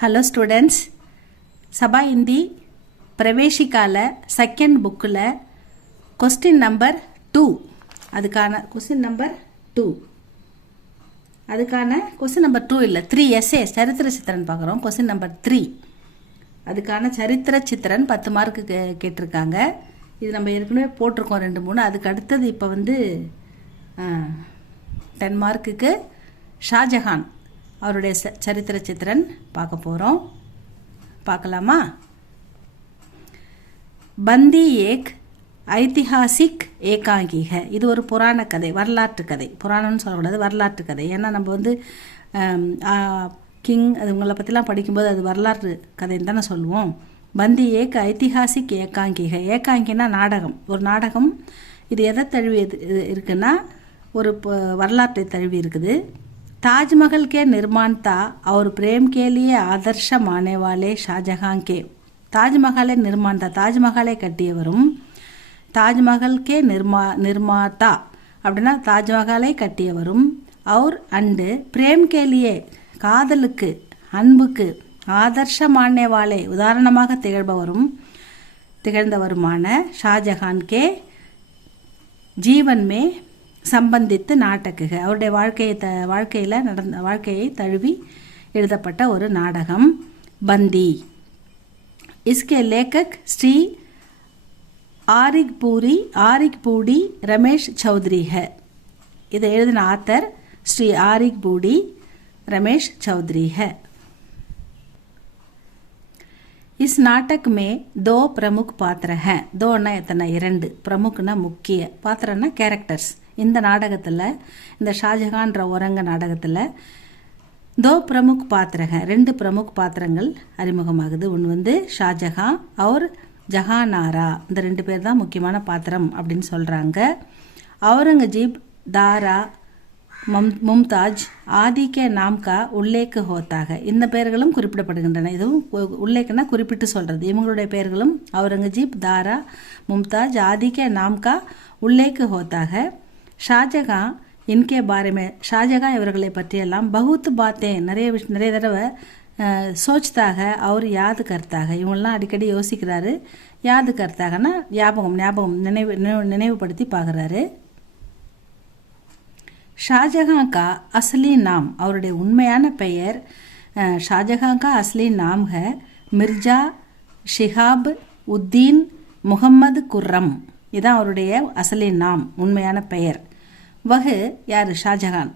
Hello students, சபா Hindi பிரவேசிக்கால second புக்கில் question number 2 அதுக்கான question number 2 இல்லை 3 எஸ்ஏ சரித்திர சித்திரன் பார்க்குறோம். கொஸ்டின் நம்பர் 3 அதுக்கான சரித்திர சித்திரன் 10 மார்க்கு கேட்டிருக்காங்க. இது நம்ம ஏற்கனவே போட்டிருக்கோம் 2-3. அதுக்கு அடுத்தது இப்போ 10 மார்க்குக்கு ஷாஜஹான் அவருடைய சரித்திர சித்திரன் பார்க்க போகிறோம். பார்க்கலாமா? பந்தி ஏக் ஐதிஹாசிக் ஏகாங்கி ஹை. இது ஒரு புராண கதை, வரலாற்று கதை. புராணம்னு சொல்லக்கூடாது, வரலாற்று கதை. ஏன்னா நம்ம கிங் அதுங்களை பற்றிலாம் படிக்கும்போது அது வரலாற்று கதைன்னு தானே சொல்லுவோம். பந்தி ஏக் ஐதிஹாசிக் ஏகாங்கி ஹை. ஏகாங்கினா நாடகம், ஒரு நாடகம். இது எதை தழுவி இருக்குன்னா ஒரு வரலாற்றை தழுவி இருக்குது. ताजमहल के निर्माता और प्रेम के लिए आदर्श माने वाले शाहजहां के ताजमहल निर्माता ताजमहल कट्टियवरुम ताजमहल के निर्माता அப்படினா தாஜ்மஹாலை கட்டியவரும் और அண்டு प्रेम के लिए காதலுக்கு அன்புக்கு ஆதர்ஷ மானே வாலே உதாரணமாக திகழ்ந்தவருமான ஷாஜஹான் கே ஜீவன் மே சம்பந்தித்து நாடக அவருடைய வாழ்க்கையை தழுவி எழுதப்பட்ட ஒரு நாடகம் பந்தி. इसके लेखक श्री ஆரிக்பூடி ரமேஷ் சௌத்ரி है. இதை எழுதின ஆத்தர் ஸ்ரீ ஆரிக்பூடி ரமேஷ் சௌத்ரி है. इस नाटक में 2 प्रमुख पात्र हैं. 2 எத்தனை 2, பிரமுக்னா முக்கிய, பாத்திரம்னா கேரக்டர்ஸ். இந்த நாடகத்தில், இந்த ஷாஜஹான்ற ஒரங்க நாடகத்தில் 2 பிரமுख பாத்திர 2 பிரமுख பாத்திரங்கள் அறிமுகமாகுது. ஒன்று ஷாஜஹான் அவர் ஜஹானாரா. இந்த 2 பேர் தான் முக்கியமான பாத்திரம் அப்படின்னு சொல்கிறாங்க. அவுரங்கஜீப், தாரா, மும்தாஜ் ஆதி கே நாம் கா உல்லேக்கு ஹோத்தாக. இந்த பெயர்களும் குறிப்பிடப்படுகின்றன. இதுவும் உல்லேக்குனா குறிப்பிட்டு சொல்கிறது. இவங்களுடைய பெயர்களும் அவுரங்கஜீப், தாரா, மும்தாஜ் ஆதி கே நாம் கா உல்லேக்கு ஹோத்தாக. ஷாஜஹான் இன்கே பாரே ஷாஜஹான் இவர்களை பற்றியெல்லாம் பகுத் பாத்தே நிறைய தடவை சோச்தாக அவர் யாது கர்த்தாக. இவங்கெல்லாம் அடிக்கடி யோசிக்கிறாரு. யாது கர்த்தாகனா ஞாபகம் நினைவுபடுத்தி பார்க்குறாரு. ஷாஜஹான் கா அஸ்லி நாம் அவருடைய உண்மையான பெயர் ஷாஜஹான் கா அஸ்லி நாம் ஹை மிர்ஜா ஷிஹாப் உத்தீன் முகம்மது குர்ரம். இதான் அவருடைய அசலி நாம், உண்மையான பெயர். வஹ் யார் ஷாஜஹான்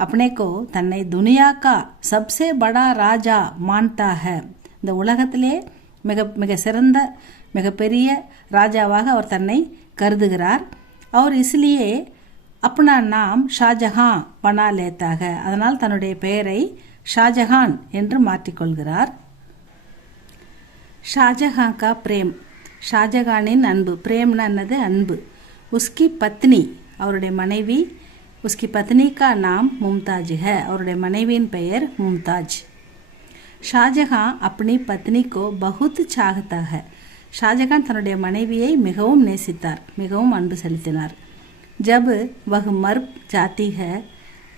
अपने को தன்னை துனியா கா சப்சே படா ராஜா மான்தா ஹை. இந்த உலகத்திலே மிக சிறந்த மிகப்பெரிய ராஜாவாக அவர் தன்னை கருதுகிறார். அவர் இஸ்லியே अपना नाम ஷாஜஹான் பனா லேத்தாக. அதனால் தன்னுடைய பெயரை ஷாஜஹான் என்று மாற்றிக்கொள்கிறார். ஷாஜஹான் கா பிரேம் ஷாஜஹானின் அன்பு. பிரேம்னா என்னது? அன்பு. உஸ்கி பத்னி அவருடைய மனைவி. உஸ்கி பத்னி கா நாம் மும்தாஜ் ஹை. அவருடைய மனைவியின் பெயர் மும்தாஜ். ஷாஜஹான் அப்பனி பத்னி கோ பகுத் சாகத்தா ஹை. ஷாஜஹான் தன்னுடைய மனைவியை மிகவும் நேசித்தார், மிகவும் அன்பு செலுத்தினார். ஜப் வஹ் மர் ஜாத்தி ஹை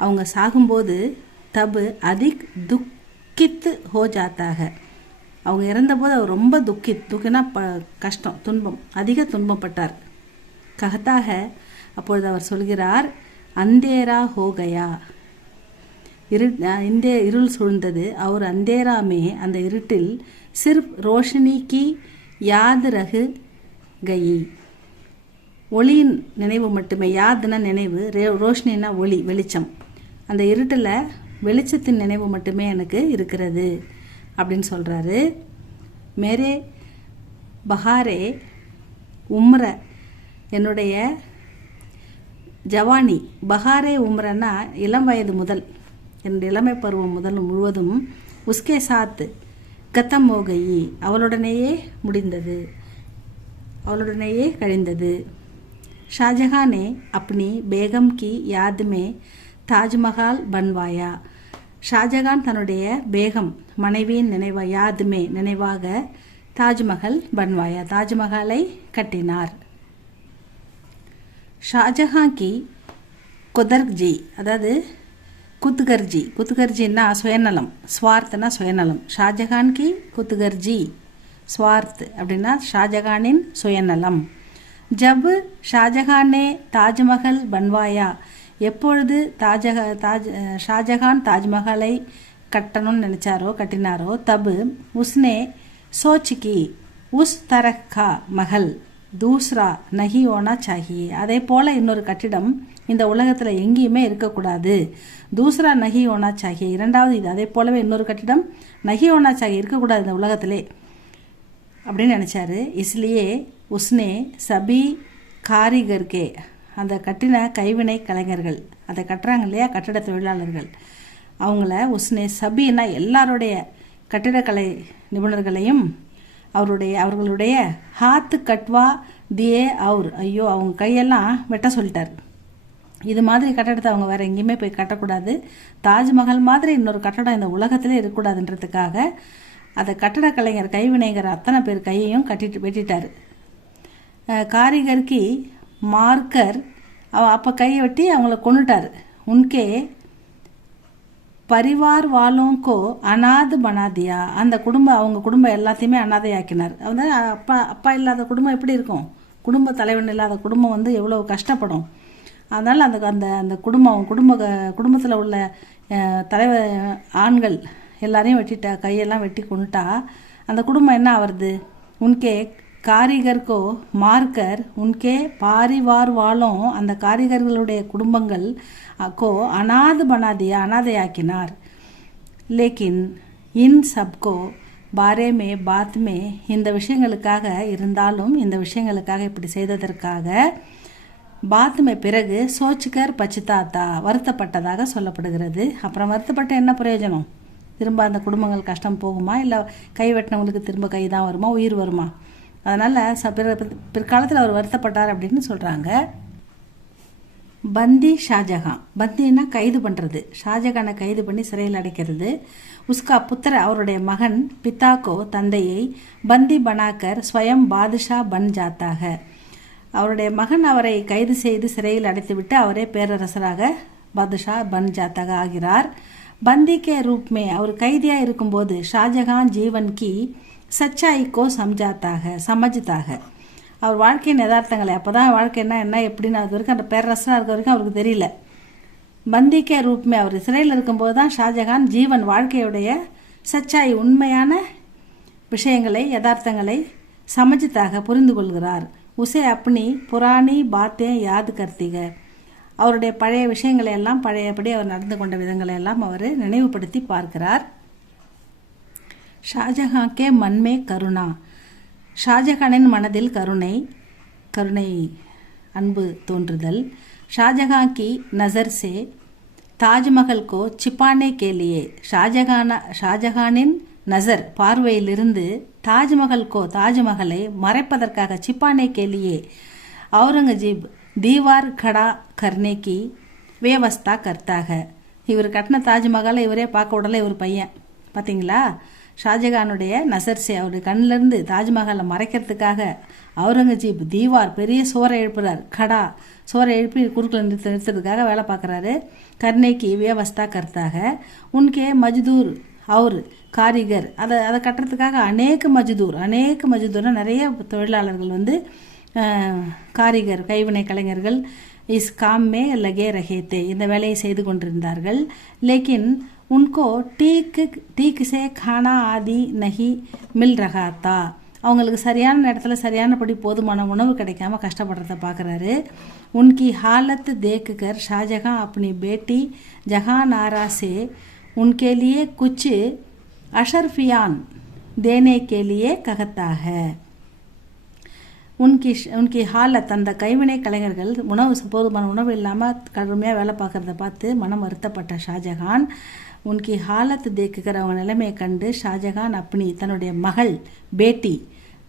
அவங்க சாகும்போது தப் அதிக் துக்கித் ஹோ ஜாத்தா ஹை. அவங்க இறந்தபோது அவர் ரொம்ப துக்கினா கஷ்டம், துன்பம், அதிக துன்பப்பட்டார். கஹத்தாக அப்பொழுது அவர் சொல்கிறார், அந்தேரா ஹோகயா இருள் சூழ்ந்தது. அவர் அந்தேராமே அந்த இருட்டில் சிர்ஃப் ரோஷனி கி யாத் ரஹ் கயி ஒளியின் நினைவு மட்டுமே. யாத்னா நினைவு, ரோஷனினா ஒளி, வெளிச்சம். அந்த இருட்டில் வெளிச்சத்தின் நினைவு மட்டுமே எனக்கு இருக்கிறது அப்படின்னு சொல்கிறாரு. மேரே பஹாரே உம்ர என்னுடைய ஜவானி. பஹாரே உம்ரன்னா இளம் வயது முதல், என்னுடைய இளமை பருவம் முதல் முழுவதும் உஸ்கே சாத் கத்தம் மோகி அவளுடனேயே முடிந்தது, அவளுடனேயே கழிந்தது. ஷாஜஹான் ने अपनी बेगम की याद में ताजमहल बनवाया. ஷாஜஹான் தன்னுடைய பேகம் மனைவியின் நினைவாக தாஜ்மஹல் பன்வாயா தாஜ்மஹாலை கட்டினார். ஷாஜஹான் கி குதர்க்ஜி அதாவது குத்துகர்ஜி, குத்துகர்ஜின்னா சுயநலம், ஸ்வார்த்னா சுயநலம். ஷாஜகான் கி குத்துகர்ஜி, ஸ்வார்த் அப்படின்னா ஷாஜகானின் சுயநலம். ஜப் ஷாஜகானே தாஜ்மஹல் பன்வாயா, எப்பொழுது ஷாஜகான் தாஜ்மஹலை கட்டணும்னு நினச்சாரோ கட்டினாரோ, தபு உஸ்னே சோச்சிக்கி உஸ் தரஹ் கா மஹல் தூஸ்ரா நஹி ஓனா சாஹியே, அதே போல் இன்னொரு கட்டிடம் இந்த உலகத்தில் எங்கேயுமே இருக்கக்கூடாது. தூஸ்ரா நஹி ஓனா சாஹியே, இரண்டாவது இது அதே போலவே இன்னொரு கட்டிடம் நஹி ஓனா சாஹியே இருக்கக்கூடாது இந்த உலகத்திலே அப்படின்னு நினச்சாரு. இஸ்லியே உஸ்னே சபி காரிகர்கே, அந்த கட்டின கைவினை கலைஞர்கள், அதை கட்டுறாங்க இல்லையா கட்டிட தொழிலாளர்கள், அவங்கள உஸ்னே சபின்னா எல்லாருடைய கட்டிடக்கலை நிபுணர்களையும் அவர்களுடைய ஹாத்து கட்வா தியே அவுர், ஐயோ அவங்க கையெல்லாம் வெட்ட சொல்லிட்டார். இது மாதிரி கட்டடத்தை அவங்க வேறு எங்கேயுமே போய் கட்டக்கூடாது, தாஜ்மஹல் மாதிரி இன்னொரு கட்டடம் இந்த உலகத்திலே இருக்கக்கூடாதுன்றதுக்காக அதை கட்டடக்கலைஞர் கைவினைங்கிற அத்தனை பேர் கையையும் வெட்டிட்டார். காரிகர்கி மார்க்கர் அப்போ கையை வெட்டி அவங்கள கொண்டுட்டார். உன்கே பரிவார் வாலோங்கோ அனாது பனாதியா, அந்த அவங்க குடும்பம் எல்லாத்தையுமே அனாதையாக்கினார். வந்து அப்பா இல்லாத குடும்பம் எப்படி இருக்கும், குடும்ப தலைவன் இல்லாத குடும்பம் வந்து எவ்வளோ கஷ்டப்படும். அதனால் அந்த குடும்பத்தில் உள்ள தலைவர் ஆண்கள் எல்லாரையும் கையெல்லாம் வெட்டி கொண்டுட்டா அந்த குடும்பம் என்ன ஆவறது. உன்கே காரிகர்கோ மார்க்கர் உன்கே பாரிவார் வாழும், அந்த காரிகர்களுடைய குடும்பங்கள் கோ அனாது பனாதியா அனாதையாக்கினார். லேக்கின் இன் சப்கோ பாரேமே பாத்மே, இந்த விஷயங்களுக்காக இருந்தாலும் இந்த விஷயங்களுக்காக இப்படி செய்ததற்காக பாத்மே பிறகு சோச்சிக்கர் பச்சிதாத்தா வருத்தப்பட்டதாக சொல்லப்படுகிறது. அப்புறம் வருத்தப்பட்ட என்ன பிரயோஜனம், திரும்ப அந்த குடும்பங்கள் கஷ்டம் போகுமா, இல்லை கை வெட்டினவங்களுக்கு திரும்ப கை தான் வருமா, உயிர் வருமா? அதனால் பிற்காலத்தில் அவர் வருத்தப்பட்டார் அப்படின்னு சொல்கிறாங்க. பந்தி ஷாஜகான், பந்தின்னா கைது பண்ணுறது, ஷாஜகானை கைது பண்ணி சிறையில் அடைக்கிறது. உஸ்கா புத்திர அவருடைய மகன் பித்தாக்கோ தந்தையை பந்தி பனாக்கர் ஸ்வயம் பாதுஷா பன் ஜாத்தாக, அவருடைய மகன் அவரை கைது செய்து சிறையில் அடைத்துவிட்டு அவரே பேரரசராக பாதுஷா பன் ஜாத்தாக ஆகிறார். பந்தி கே ரூப்மே, அவர் கைதியாக இருக்கும்போது ஷாஜகான் ஜீவன் கி சச்சாய்க்கோ சமஜ்தாக, அவர் வாழ்க்கையின் யதார்த்தங்களை, அப்போ தான் வாழ்க்கைன்னா என்ன எப்படின்னு அது வரைக்கும் அந்த பேரரசராக இருக்க வரைக்கும் அவருக்கு தெரியல. பந்திக்கே ரூப்மே, அவர் சிறையில் இருக்கும்போது தான் ஷாஜகான் ஜீவன் வாழ்க்கையுடைய சச்சாய் உண்மையான விஷயங்களை யதார்த்தங்களை சமஜ்தாக புரிந்து கொள்கிறார். உசே அப்பனி புராணி பாத்தே யாது கர்த்திக, அவருடைய பழைய விஷயங்களை எல்லாம் பழையபடி அவர் நடந்து கொண்ட விதங்களை எல்லாம் அவர் நினைவுபடுத்தி பார்க்கிறார். ஷாஜஹான் கே மன்மே கருணா, ஷாஜஹானின் மனதில் கருணை அன்பு தோன்றுதல். ஷாஜஹான் கி நசர் சே தாஜ்மஹல் கோ சிப்பானே கேலியே, ஷாஜஹானின் நசர் பார்வையிலிருந்து தாஜ்மஹலை மறைப்பதற்காக சிப்பானே கேலியே அவுரங்கஜீப் தீவார் கடா கர்னேக்கி வேவஸ்தா கர்த்தாக, இவர் கட்டின தாஜ்மஹாலை இவரே பார்க்க விடல, இவர் பையன் பார்த்தீங்களா. ஷாஜகானுடைய நசர்சே அவருடைய கண்ணிலிருந்து தாஜ்மஹாலை மறைக்கிறதுக்காக அவுரங்கஜீப் தீவார் பெரிய சோரை எழுப்புறார், கடா சோரை எழுப்பி குறுக்கில் நிறுத்துறதுக்காக வேலை பார்க்குறாரு. கர்னேக்கி வியவஸ்தா கர்த்தாக உன்கே மஜ்தூர் அவர் காரிகர், அதை கட்டுறதுக்காக அநேக மஜ்தூர்னா நிறைய தொழிலாளர்கள் வந்து காரிகர் கைவினை கலைஞர்கள் இஸ் காம் மே லகே ரஹேத்தே, இந்த வேலையை செய்து கொண்டிருந்தார்கள். லேக்கின் உன்கோ டீக் சே கானா ஆதி நஹி மில் ரஹாத்தா, அவங்களுக்கு சரியான நேரத்தில் சரியானபடி போதுமான உணவு கிடைக்காம கஷ்டப்படுறத பார்க்குறாரு. உன்கி ஹாலத் தேக்குகர் ஷாஜகான் அப்பனி பேட்டி ஜஹானாரா சே உன்கே லியே குச் அஷர்ஃபியான் தேனே கே லியே ககத்தாக, உன்கி ஹாலத் அந்த கைவினை கலைஞர்கள் போதுமான உணவு இல்லாமல் கடுமையாக வேலை பார்க்குறத பார்த்து மனம் வருத்தப்பட்ட ஷாஜகான் உன்கி ஹாலத் தேக்குகிற அவங்க நிலைமையை கண்டு ஷாஜகான் அப்பனி தன்னுடைய மகள் பேட்டி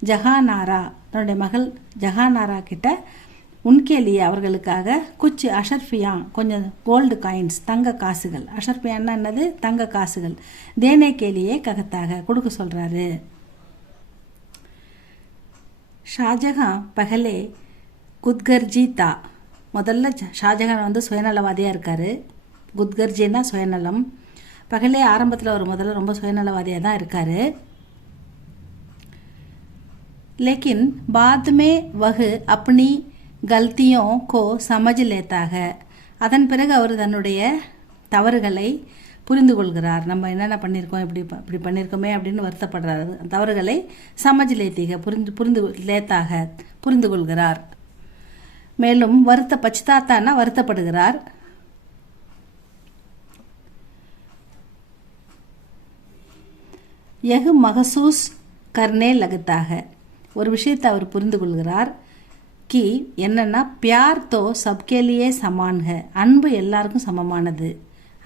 ஜஹானாரா, தன்னுடைய மகள் ஜஹானாரா கிட்ட உன்கேலியே அவர்களுக்காக குச் அஷர்ஃபியான் கொஞ்சம் கோல்டு காயின்ஸ் தங்க காசுகள், அஷர்ஃபியான்னா என்னது தங்க காசுகள், தேனே கேலியே ககத்தாக கொடுக்க சொல்கிறாரு. ஷாஜகான் பகலே குத்கர்ஜி தா, முதல்ல ஷாஜகான் வந்து சுயநலவாதியாக இருக்கார். குத்கர்ஜின்னா சுயநலம். பகலே ஆரம்பத்தில் ஒரு முதல்ல ரொம்ப சுயநலவாதியாக தான் இருக்கார். लेकिन बाद में वह अपनी गलतियों को समझ लेता है. அதன் பிறகு அவர் தன்னுடைய தவறுகளை புரிந்து கொள்கிறார். நம்ம என்னென்ன பண்ணியிருக்கோம், இப்படி பண்ணியிருக்கோமே அப்படின்னு வருத்தப்படுறாரு. தவறுகளை சமஜ் லேத்தீக புரிந்து கொள்கிறார். மேலும் பச்சிதாத்தானா வருத்தப்படுகிறார். யஹ் மகசூஸ் கர்னே லகத்தாக, ஒரு விஷயத்தை அவர் புரிந்து கொள்கிறார். கி என்னன்னா பியார் தோ சப்கே லியே சமான் ஹை, அன்பு எல்லாருக்கும் சமமானது,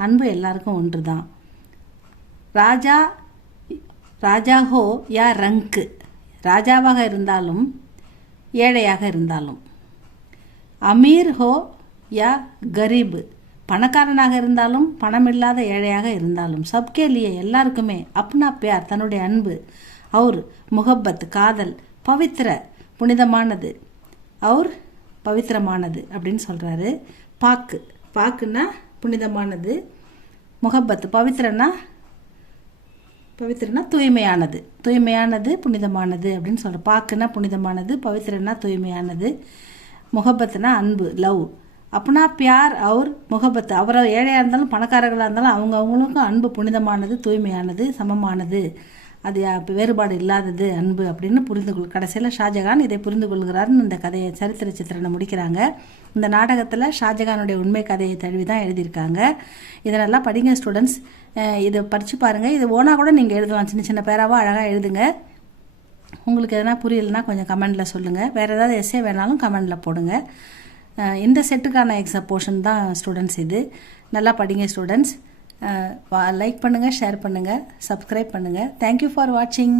அன்பு எல்லாருக்கும் ஒன்று தான். ராஜா ஹோ யா ரங்க், ராஜாவாக இருந்தாலும் ஏழையாக இருந்தாலும். அமீர் ஹோ யா கரீப், பணக்காரனாக இருந்தாலும் பணமில்லாத ஏழையாக இருந்தாலும். சப்கே லியே எல்லாருக்குமே அப்னா பியார் தன்னுடைய அன்பு, அவர் முகப்பத் காதல், பவித்ர புனிதமானது, அவர் பவித்திரமானது அப்படின்னு சொல்கிறாரு. பாக்குன்னா புனிதமானது, முகப்பத் பவித்ரனா தூய்மையானது, புனிதமானது அப்படின்னு சொல்கிற. பாக்குன்னா புனிதமானது, பவித்ரனா தூய்மையானது, முகப்பத்னா அன்பு, லவ். அப்பனா பியார் அவர் முகப்பத், அவரை ஏழையாக இருந்தாலும் பணக்காரர்களாக இருந்தாலும் அவங்களுக்கும் அன்பு புனிதமானது, தூய்மையானது, சமமானது, அது வேறுபாடு இல்லாதது அன்பு அப்படின்னு கடைசியில் ஷாஜகான் இதை புரிந்து கொள்கிறாருன்னு இந்த கதையை சரித்திர சித்திரனை முடிக்கிறாங்க. இந்த நாடகத்தில் ஷாஜகானுடைய உண்மை கதையை தழுவி தான் எழுதியிருக்காங்க. இதனெல்லாம் படிங்க ஸ்டூடெண்ட்ஸ், இதை படித்து பாருங்கள். இது ஓனாக கூட நீங்கள் எழுதலாம், சின்ன சின்ன பேராவாக அழகாக எழுதுங்க. உங்களுக்கு எதனா புரியலைன்னா கொஞ்சம் கமெண்டில் சொல்லுங்கள். வேறு ஏதாவது எஸ்ஸே வேணாலும் கமெண்டில் போடுங்க. இந்த செட்டுக்கான போர்ஷன் தான் ஸ்டூடெண்ட்ஸ். இது நல்லா படிங்க ஸ்டூடெண்ட்ஸ். லைக் பண்ணுங்கள், ஷேர் பண்ணுங்கள், சப்ஸ்கிரைப் பண்ணுங்கள். தேங்க்யூ ஃபார் வாட்சிங்.